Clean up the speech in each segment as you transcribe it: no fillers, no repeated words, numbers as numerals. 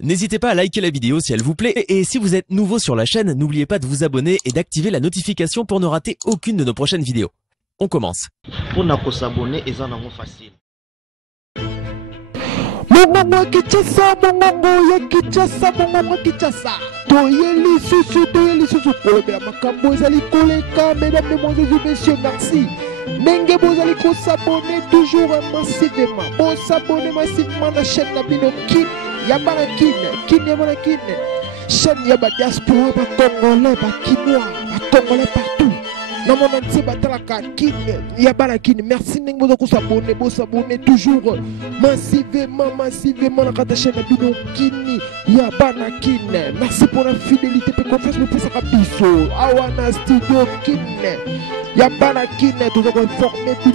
N'hésitez pas à liker la vidéo si elle vous plaît et si vous êtes nouveau sur la chaîne, n'oubliez pas de vous abonner et d'activer la notification pour ne rater aucune de nos prochaines vidéos. On commence. Pour ne s'abonner, c'est facile. Mongongo Kinshasa, mongongo ya Kinshasa, mongongo Kinshasa. Toyeli susu kolobela makambo ezali koleka. Mesdames, mesdemoiselles et messieurs, merci. Ndenge bozali ko s'abonner toujours massivement. Bon s'abonner massivement na chaîne na bino Kin Yabana Kin Yabana Kin. Chaîne Yaba diaspora ba congolais, ba kinois, ba congolais partout. Dans mon entier batalaka Kin Yabana Kin. Merci ndenge bozali ko s'abonner, bo s'abonner toujours massivement na kata chaîne na bino Kin Yabana Kin. Merci pour la fidélité et confiance me pesa kabiso. Awana studio Kin Yabana Kin, tout le monde formé pour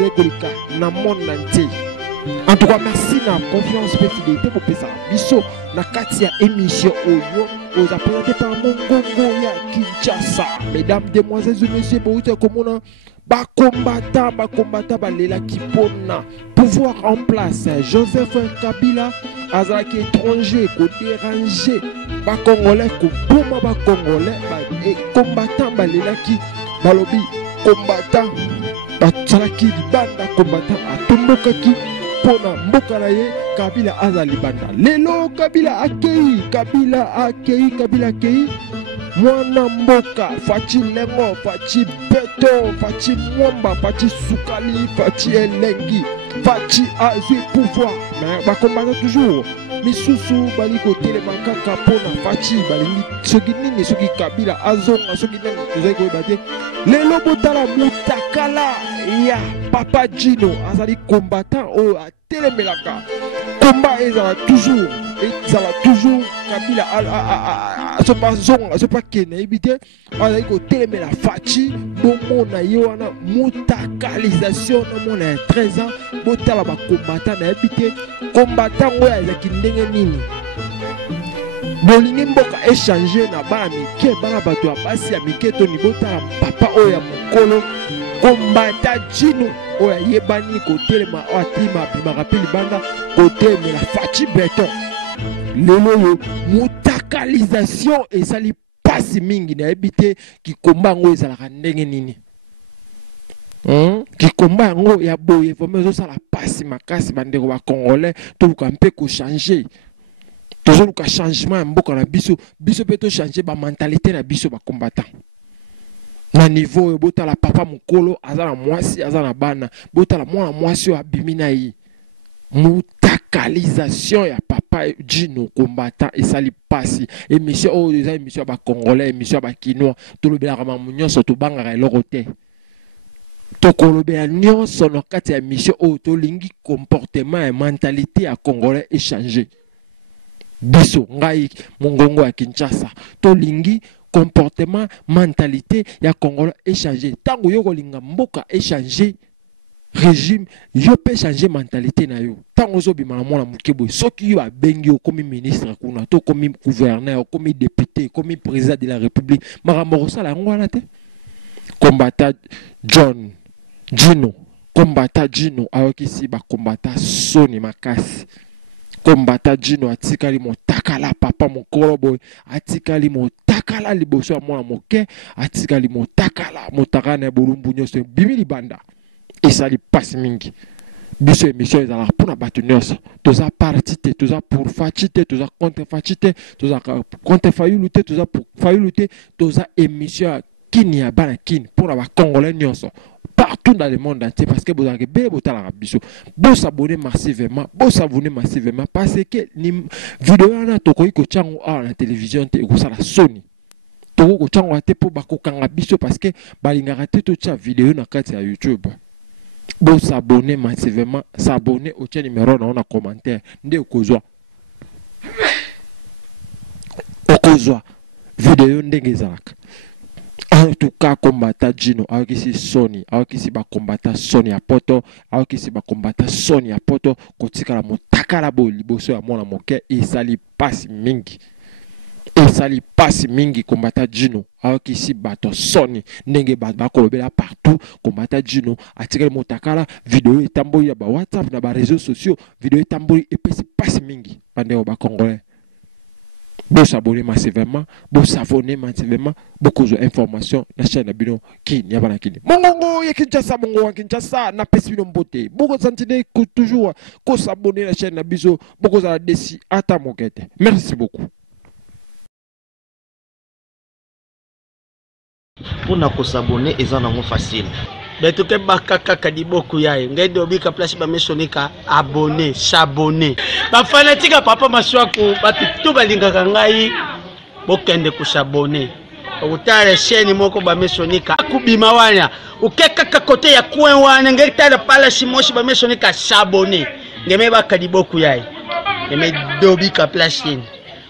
le Kolika, dans le monde entier. En tout cas, merci na confiance et fidélité pour Pesa Bisso, na Katia émission Oyo, aux présenté par Mongongo ya Kinshasa. Mesdames, demoiselles et messieurs, vous êtes comme on a ba combattant, lela kipona. Pouvoir en place, Joseph Kabila, Azaki étranger, ko dérangé, ba congolais, ko bouma ba congolais, et combattant, lela ki, balobi. Combattant, batalaki libanda combattant atombokaki pona mboka na ye Kabila aza libanda. Lelo Kabila akei mwana mboka fachi lengo fachi beto fachi mwamba fachi sukali fachi elengi fachi azui pouvoir. Mais ba combattant toujours misusu bali kotelema makaka pona fachi balingi soki nini soki Kabila azonga soki nini tozali koyeba te. Lelo botala mutakala ya Papa Gino azali combattant o atelemelaka combat ezala toujours Kabila sopa zonga sopa kene ebite azali kotelemela fachi bongo na ye wana mutakalisation na mona ya 13 ans botala ba combattant na ebite combattant oyo azaki ndenge nini bolingi mboka échanger na bana mike bana bato ya basi ya mike toni botala papa oyo ya mokolo combattant Gino oyo yebani kotelema oyo atima abimaka mpe libanda kotelemela fachi beton. Lelo yo mutakalisation ezali pasi mingi na ebite kikomba yango ezalaka ndenge nini kikomba yango ya boye vraimen ezosala pasi makasi bandeko ba congolais toluka mpe kochange tozoluka changement ya mboka na biso mpe tochange bamentalité na biso bacombattant na niveau oyo botala papa mokolo aza na mwasi aza na bana botala mwana mwasi oyo abimi na ye mutakalisation ya Papa Gino combattant esali pasi émission oyo eza émission ya bacongolais émission ya bakinois tolobelaka mamu nyonso tobangaka eloko te tokolobela nyonso na kati ya émission oyo tolingi comportement et mentalité ya congolais échanger biso ngai mongongo ya Kinshasa tolingi comportement mentalité ya congolais échanger tango yo kolinga mboka échanger régime yo peut changer mentalité na yo tango zo bima mwana mukebo soki yo abengi yo comme ministre kuna to comme gouverneur comme député comme président de la république makambo sala ngwana te combattant Gino combattant Gino ayokisi ba combattant soni makasi combattant Gino atikali motakala papa mokolo boy atikali motakala liboso ya mwana moke atikali motakala motakana bolumbu nyonso bimi libanda esali pasi mingi biso émission ezala pona bato nyonso toza parti te toza pour fachi te toza contre fachi te toza contre fayulu te toza pour fayulu te toza émission Kin Yabana Kin pona ba congolais nyonso partout dans le monde entier parce que vous avez bien botala biso bo s'abonner massivement parce que ni vidéo na tokoyi ko chango à la télévision te ko sala soni toko ko chango te po bakokanga biso parce que balingaka te to tia vidéo na kati ya YouTube. Bon s'abonner massivement, s'abonner au channel numéro dans un commentaire. Nde okozwa vidéo ndenge zalaka. En tout cas combattant Gino awakisi Sony awakisi ba combattant Sony apoto awakisi ba combattant Sony apoto kotika la motakala bo liboso ya mwana moke esali pasi mingi. Esali pasi mingi combattant Gino awakisi bato Sony ndenge bakolobela partout combattant Gino atikali motakala vidéo etamboli ya ba WhatsApp na ba réseaux sociaux vidéo etamboli epesi pasi mingi bande ba congolais Bon s'abonner massivement, bon s'abonner massivement, beaucoup d'informations na chaîne na bino qui n'y a pas kini. Mongongo ya Kinshasa mongo wa Kinshasa na pesi bino mbote. Beaucoup sentide toujours ko s'abonner na chaîne na biso, beaucoup za desi ata mokete. Merci beaucoup. Pour na s'abonner eza nango facile. Beto ke bakaka kadiboku yae ngende obika place ba mesonika abonner s'abonner ba fanatique papa maswako batu to balingaka ngai bokende ku s'abonner utare chaîne moko ba mesonika akubima wana ukeka ka kote ya kwen wana ngeta pala simoshi ba mesonika s'abonner ngeme ba kadiboku yae ngeme dobika place ni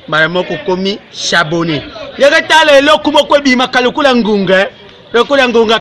mara moko komi s'abonner ngeta le lokuboko bima kalukula ngunga lokula ngunga